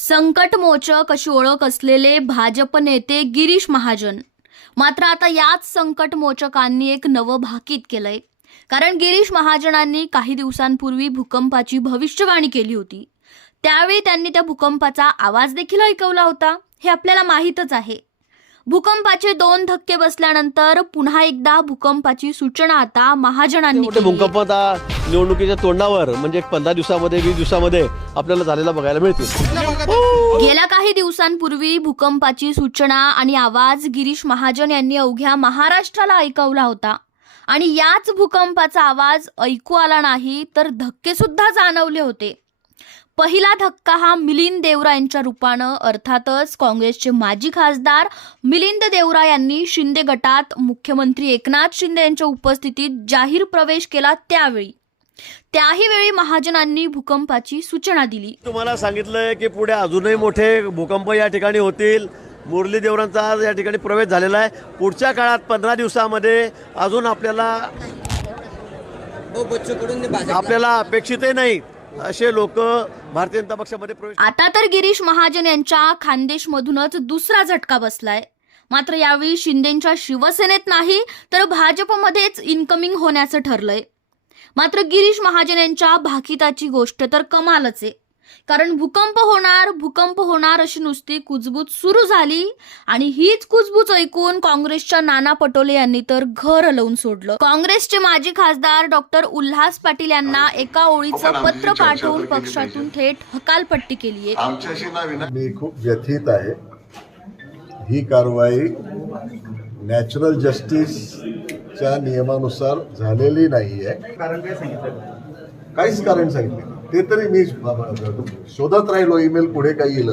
संकटमोचक अशी ओळख असलेले भाजप नेते गिरीश महाजन. मात्र आता याच संकटमोचकांनी एक नवं भाकीत केलंय. कारण गिरीश महाजनांनी काही दिवसांपूर्वी भूकंपाची भविष्यवाणी केली होती. त्यावेळी त्यांनी त्या भूकंपाचा आवाज देखील ऐकवला होता. हे आपल्याला माहीतच आहे. भूकंपाचे दोन धक्के बसल्यानंतर पुन्हा एकदा भूकंपाची सूचना आता महाजनांनी. भूकंप आता निवडणुकीच्या तोंडावर म्हणजे पंधरा दिवसामध्ये वीस दिवसामध्ये आपल्याला झालेला बघायला मिळतील. गेल्या काही दिवसांपूर्वी भूकंपाची सूचना आणि आवाज गिरीश महाजन यांनी अवघ्या महाराष्ट्राला ऐकवला होता. आणि याच भूकंपाचा आवाज ऐकू आला नाही तर धक्के सुद्धा जाणवले होते. पहिला धक्का हा मिलिंद देवरा यांच्या रूपानं. अर्थातच काँग्रेसचे माजी खासदार मिलिंद देवरा यांनी शिंदे गटात मुख्यमंत्री एकनाथ शिंदे यांच्या उपस्थितीत जाहीर प्रवेश केला त्यावेळी. त्याही वेळी महाजनांनी भूकंपाची सूचना दिली. तुम्हाला सांगितलंय की पुढे अजूनही मोठे भूकंप या ठिकाणी होतील. मुरली देवरांचा आज या ठिकाणी प्रवेश झालेला आहे. पुढच्या काळात पंधरा दिवसामध्ये अजून आपल्याला भाजप आपल्याला अपेक्षितही नाही. असे लोक भारतीय जनता पक्षामध्ये प्रवेश आता तर गिरीश महाजन यांच्या खानदेशमधूनच दुसरा झटका बसलाय. मात्र यावेळी शिंदेच्या शिवसेनेत नाही तर भाजपमध्येच इन्कमिंग होण्याचं ठरलंय. मात्र गिरीश महाजन यांच्या भाकिताची गोष्ट तर कमालच आहे. कारण भूकंप होणार भूकंप होणार अशी नुसती कुजबूज सुरू झाली आणि हीच कुजबूज ऐकून काँग्रेसच्या नाना पटोले यांनी तर घर हलवून सोडलं. काँग्रेसचे माजी खासदार डॉक्टर उल्हास पाटील यांना एका ओळीचं पत्र पाठवून पक्षातून थेट हकालपट्टी केली आहे. मी खूप व्यथित आहे. ही कारवाई नॅचरल जस्टिसच्या नियमानुसार झालेली नाही आहे कारण काय सांगितलं? काहीच कारण सांगितलं ते तरी मी शोधत राहिलो ईमेल पुढे काही येईल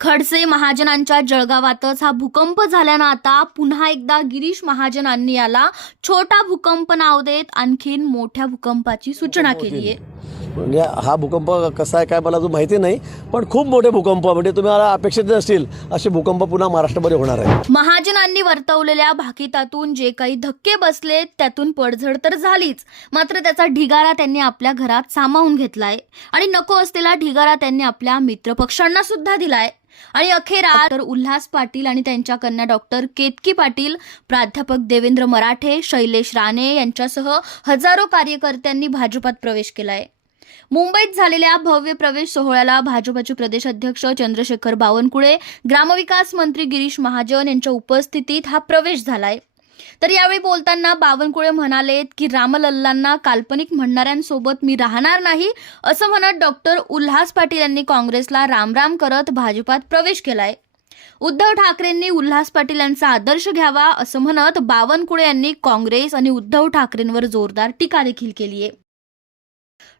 खडसे महाजनांच्या जळगावातच हा भूकंप झाल्यानं आता पुन्हा एकदा गिरीश महाजनांनी याला छोटा भूकंप नाव देत आणखीन मोठ्या भूकंपाची सूचना केली आहे म्हणजे हा भूकंप कसा आहे काय मला अजून माहिती नाही पण खूप मोठे भूकंप म्हणजे तुम्हाला अपेक्षित असतील असे भूकंप पुन्हा महाराष्ट्रामध्ये होणार आहे महाजनांनी वर्तवलेल्या भाकितातून जे काही धक्के बसले त्यातून पडझड तर झालीच. मात्र त्याचा ढिगारा त्यांनी आपल्या घरात सामावून घेतलाय. आणि नको असलेला ढिगारा त्यांनी आपल्या मित्रपक्षांना सुद्धा दिलाय. आणि अखेर डॉक्टर उल्हास पाटील आणि त्यांच्या कन्या डॉक्टर केतकी पाटील प्राध्यापक देवेंद्र मराठे शैलेश राणे यांच्यासह हजारो कार्यकर्त्यांनी भाजपात प्रवेश केलाय. मुंबईत झालेल्या भव्य प्रवेश सोहळ्याला भाजपचे प्रदेश अध्यक्ष चंद्रशेखर बावनकुळे ग्रामविकास मंत्री गिरीश महाजन यांच्या उपस्थितीत हा प्रवेश झालाय. तर यावेळी बोलताना बावनकुळे म्हणालेत की रामलल्लांना काल्पनिक म्हणणाऱ्यांसोबत मी राहणार नाही असं म्हणत डॉक्टर उल्हास पाटील यांनी काँग्रेसला रामराम करत भाजपात प्रवेश केलाय. उद्धव ठाकरेंनी उल्हास पाटील यांचा आदर्श घ्यावा असं म्हणत बावनकुळे यांनी काँग्रेस आणि उद्धव ठाकरेंवर जोरदार टीका देखील केली आहे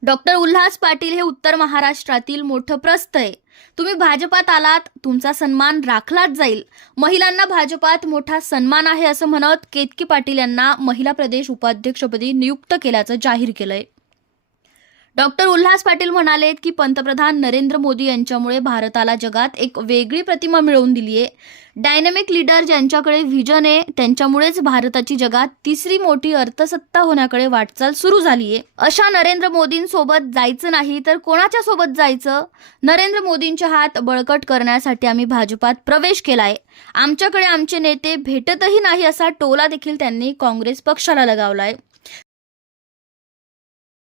डॉक्टर उल्हास पाटील हे उत्तर महाराष्ट्रातील मोठं प्रस्थ आहे. तुम्ही भाजपात आलात तुमचा सन्मान राखलाच जाईल. महिलांना भाजपात मोठा सन्मान आहे असं म्हणत केतकी पाटील यांना महिला प्रदेश उपाध्यक्षपदी नियुक्त केल्याचं जाहीर केलंय. डॉक्टर उल्हास पाटील म्हणाले की पंतप्रधान नरेंद्र मोदी यांच्यामुळे भारताला जगात एक वेगळी प्रतिमा मिळवून दिली आहे. डायनॅमिक लीडर ज्यांच्याकडे व्हिजन आहे त्यांच्यामुळेच भारताची जगात तिसरी मोठी अर्थसत्ता होण्याकडे वाटचाल सुरू झाली आहे. अशा नरेंद्र मोदींसोबत जायचं नाही तर कोणाच्या सोबत जायचं? नरेंद्र मोदींच्या हात बळकट करण्यासाठी आम्ही भाजपात प्रवेश केलाय. आमच्याकडे आमचे नेते भेटतही नाही असा टोला देखील त्यांनी काँग्रेस पक्षाला लगावलाय.